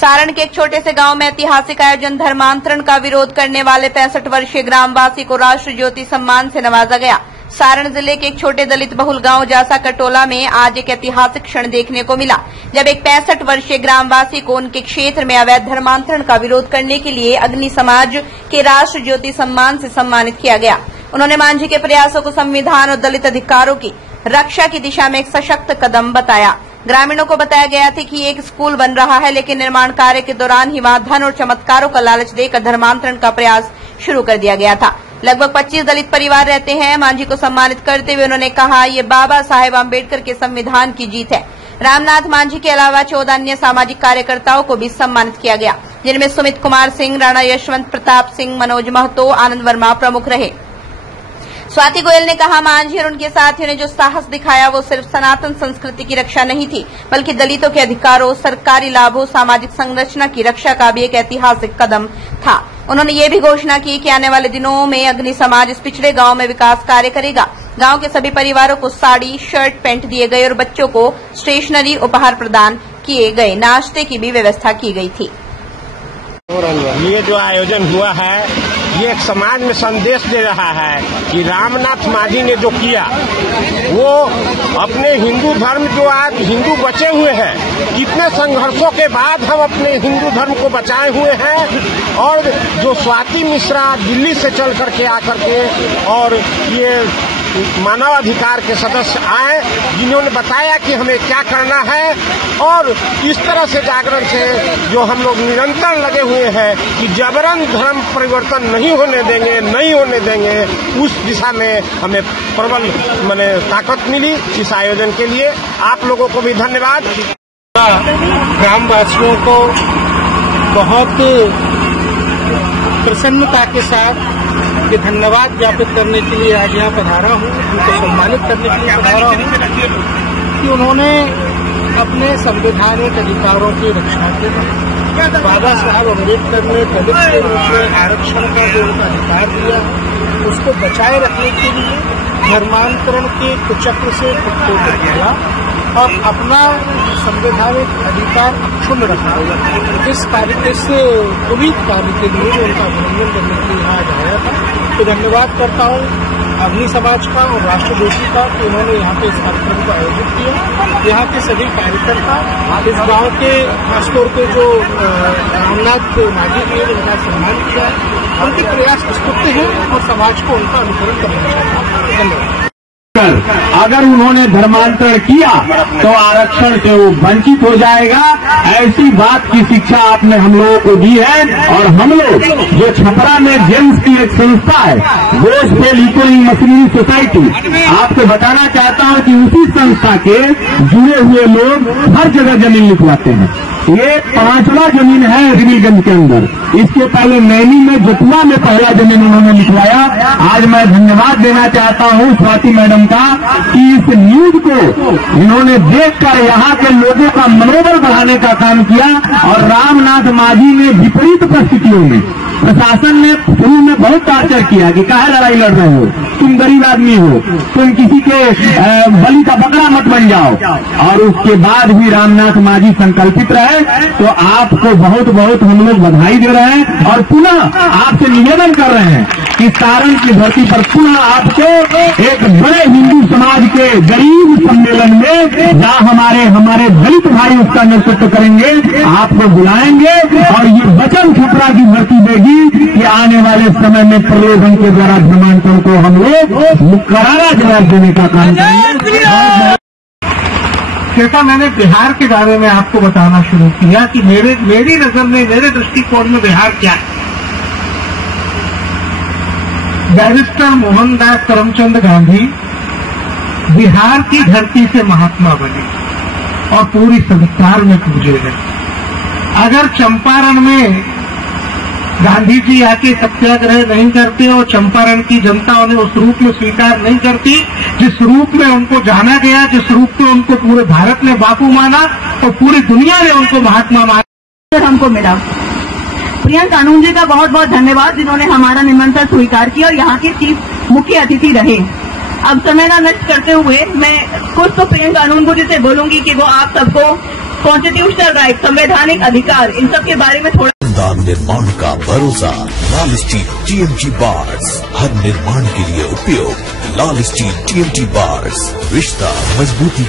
सारण के एक छोटे से गांव में ऐतिहासिक आयोजन धर्मांतरण का विरोध करने वाले 65 वर्षीय ग्रामवासी को राष्ट्र ज्योति सम्मान से नवाजा गया। सारण जिले के एक छोटे दलित बहुल गांव जासा कटोला में आज एक ऐतिहासिक क्षण देखने को मिला, जब एक 65 वर्षीय ग्रामवासी को उनके क्षेत्र में अवैध धर्मांतरण का विरोध करने के लिए अग्नि समाज के राष्ट्र ज्योति सम्मान से सम्मानित किया गया। उन्होंने मांझी के प्रयासों को संविधान और दलित अधिकारों की रक्षा की दिशा में एक सशक्त कदम बताया। ग्रामीणों को बताया गया था कि एक स्कूल बन रहा है, लेकिन निर्माण कार्य के दौरान ही वहां धन और चमत्कारों का लालच देकर धर्मांतरण का प्रयास शुरू कर दिया गया था। लगभग 25 दलित परिवार रहते हैं। मांझी को सम्मानित करते हुए उन्होंने कहा, ये बाबा साहेब आम्बेडकर के संविधान की जीत है। रामनाथ मांझी के अलावा 14 अन्य सामाजिक कार्यकर्ताओं को भी सम्मानित किया गया, जिनमें सुमित कुमार सिंह, राणा यशवंत प्रताप सिंह, मनोज महतो, आनंद वर्मा प्रमुख रहे। स्वाति गोयल ने कहा, मांझी और उनके साथियों ने जो साहस दिखाया वो सिर्फ सनातन संस्कृति की रक्षा नहीं थी, बल्कि दलितों के अधिकारों, सरकारी लाभों, सामाजिक संरचना की रक्षा का भी एक ऐतिहासिक कदम था। उन्होंने ये भी घोषणा की कि आने वाले दिनों में अग्नि समाज इस पिछड़े गांव में विकास कार्य करेगा। गांव के सभी परिवारों को साड़ी, शर्ट, पैंट दिए गए और बच्चों को स्टेशनरी उपहार प्रदान किए गए। नाश्ते की भी व्यवस्था की गई थी। ये जो आयोजन हुआ है ये एक समाज में संदेश दे रहा है कि रामनाथ मांझी ने जो किया वो अपने हिंदू धर्म, जो आज हिंदू बचे हुए हैं, कितने संघर्षों के बाद हम अपने हिंदू धर्म को बचाए हुए हैं। और जो स्वाति मिश्रा दिल्ली से चल करके आकर के और ये मानव अधिकार के सदस्य आए, जिन्होंने बताया कि हमें क्या करना है, और इस तरह से जागरण से जो हम लोग निरंतर लगे हुए हैं कि जबरन धर्म परिवर्तन नहीं होने देंगे, उस दिशा में हमें प्रबल ताकत मिली। इस आयोजन के लिए आप लोगों को भी धन्यवाद। ग्रामवासियों को बहुत प्रसन्नता के साथ ये धन्यवाद ज्ञापित करने के लिए आज यहाँ पधारा हूँ, उनको सम्मानित करने के लिए पधारा हूँ कि उन्होंने अपने संवैधानिक अधिकारों की रक्षा के लिए बाबा साहब अम्बेडकर ने दलित के रूप में आरक्षण का जो उनका अधिकार दिया उसको बचाए रखने के लिए धर्मांतरण के कुचक्र से खुद को बचाया और अपना संवैधानिक अधिकार क्षुण्ण रखा। इस कार्य से पुनीत कार्य के लिए उनका अभिनंदन करने के लिए आज आया था। तो धन्यवाद करता हूँ अग्नि समाज का और राष्ट्र ज्योति का कि उन्होंने यहाँ पे इस कार्यक्रम को आयोजित किया। यहाँ के सभी कार्यकर्ता इस गांव के खासतौर पे जो रामनाथ मांझी ने उनका सम्मान किया, उनके प्रयास स्तुत्य हैं और समाज को उनका अनुकरण करना चाहिए। धन्यवाद। अगर उन्होंने धर्मांतरण किया तो आरक्षण से वो वंचित हो जाएगा, ऐसी बात की शिक्षा आपने हम लोगों को दी है। और हम लोग जो छपरा में जेम्स की एक संस्था है, गोस्पेल इक्वलिंग मशीनरी सोसाइटी, आपको बताना चाहता हूं कि उसी संस्था के जुड़े हुए लोग हर जगह जमीन लिखवाते हैं। ये 5वां जमीन है रिविलगंज के अंदर। इसके पहले नैनी में, जतुआ में पहला जमीन उन्होंने लिखवाया। आज मैं धन्यवाद देना चाहता हूँ स्वाति मैडम का कि इस न्यूज को इन्होंने देखकर यहाँ के लोगों का मनोबल बढ़ाने का काम किया। और रामनाथ मांझी ने विपरीत परिस्थितियों में प्रशासन ने शुरू में बहुत टार्चर किया कि काहे लड़ाई लड़ रहे हो, तुम गरीब आदमी हो, तुम किसी के बलि का बकरा मत बन जाओ। और उसके बाद भी रामनाथ मांझी संकल्पित रहे। तो आपको बहुत बहुत हम लोग बधाई दे रहे हैं और पुनः आपसे निवेदन कर रहे हैं कि सारण की धरती पर पुनः आपको एक बड़े हिंदू समाज के गरीब सम्मेलन में जहाँ हमारे दलित भाई उसका नेतृत्व करेंगे, आपको बुलाएंगे और ये वचन छपरा की धरती देगी कि आने वाले समय में प्रलोभन के द्वारा धर्मांतरण को हम लोग करारा जवाब देने का काम करेंगे। जैसा मैंने बिहार के बारे में आपको बताना शुरू किया कि मेरी नजर में, मेरे दृष्टिकोण में बिहार क्या है। बैरिस्टर मोहनदास करमचंद गांधी बिहार की धरती से महात्मा बने और पूरी संसार में पूजे गए। अगर चंपारण में गांधी जी आके सत्याग्रह नहीं करते और चंपारण की जनता उन्हें उस रूप में स्वीकार नहीं करती जिस रूप में उनको जाना गया, जिस रूप में उनको पूरे भारत ने बापू माना और पूरी दुनिया ने उनको महात्मा माना, हमको मिला। प्रियंका कानून जी का बहुत बहुत धन्यवाद जिन्होंने हमारा निमंत्रण स्वीकार किया और यहाँ के चीफ मुख्य अतिथि रहे। अब समय ना नष्ट करते हुए मैं कुछ तो प्रियंका कानूनगो जी से बोलूंगी कि वो आप सबको कॉन्स्टिट्यूशनल राइट, संवैधानिक अधिकार, इन सब के बारे में थोड़ा निर्माण का भरोसा लाल स्टील TMT बार्स, हर निर्माण के लिए उपयोग। लाल स्टील TMT बार्स, रिश्ता मजबूती